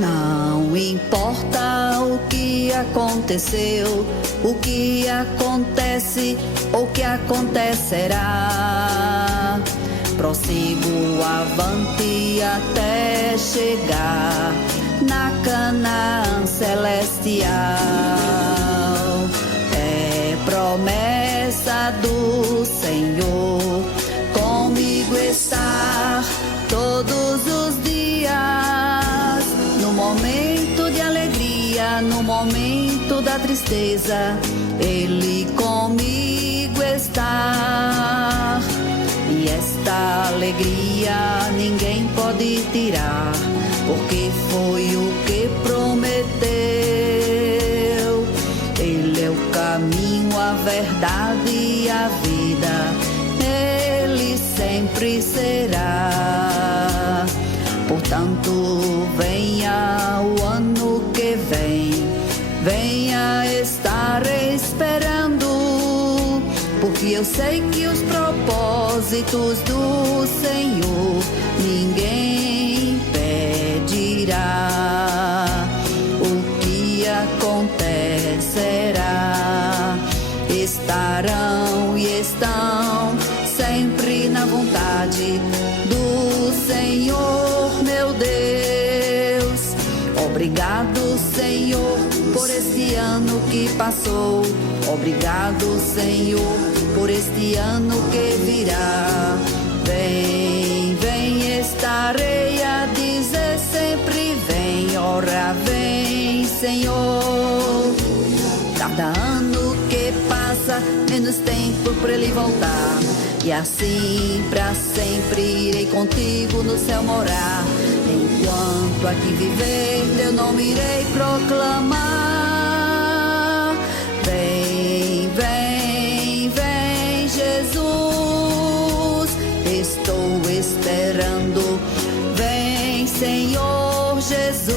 Não importa o que aconteceu, o que acontece ou que acontecerá. Prossigo avante até chegar na Canaã celestial. É promessa do Senhor comigo estar todos os dias. No momento de alegria, no momento da tristeza, Ele comigo está. E esta alegria ninguém pode tirar, porque foi o que prometeu. Ele é o caminho, a verdade e a vida, Ele sempre será. Portanto, venha o ano que vem, venha estar esperando, porque eu sei que os propósitos do Senhor ninguém impedirá. O que acontecerá, estarão e estão sempre na vontade do Senhor, meu Deus. Obrigado, Senhor, por este ano que passou. Obrigado, Senhor, por este ano que virá. Vem, vem, estarei a dizer sempre vem. Ora, vem, Senhor. Cada ano que passa, menos tempo para Ele voltar. E assim pra sempre irei contigo no céu morar. Enquanto aqui viver, teu nome irei proclamar. Vem, vem, vem, Jesus, estou esperando. Vem, Senhor Jesus.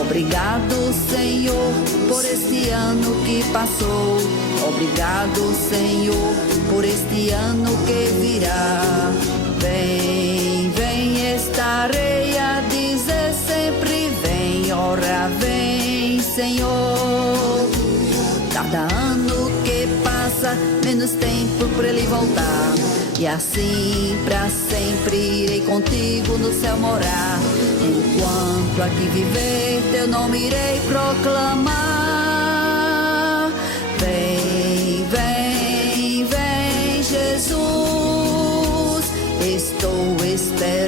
Obrigado, Senhor, por este ano que passou. Obrigado, Senhor, por este ano que virá. Vem, vem, estarei a dizer sempre vem. Ora, vem, Senhor. Cada ano que passa, menos tempo para Ele voltar. E assim pra sempre irei contigo no céu morar. Enquanto aqui viver, teu nome irei proclamar. Vem, vem, vem, Jesus, estou esperando.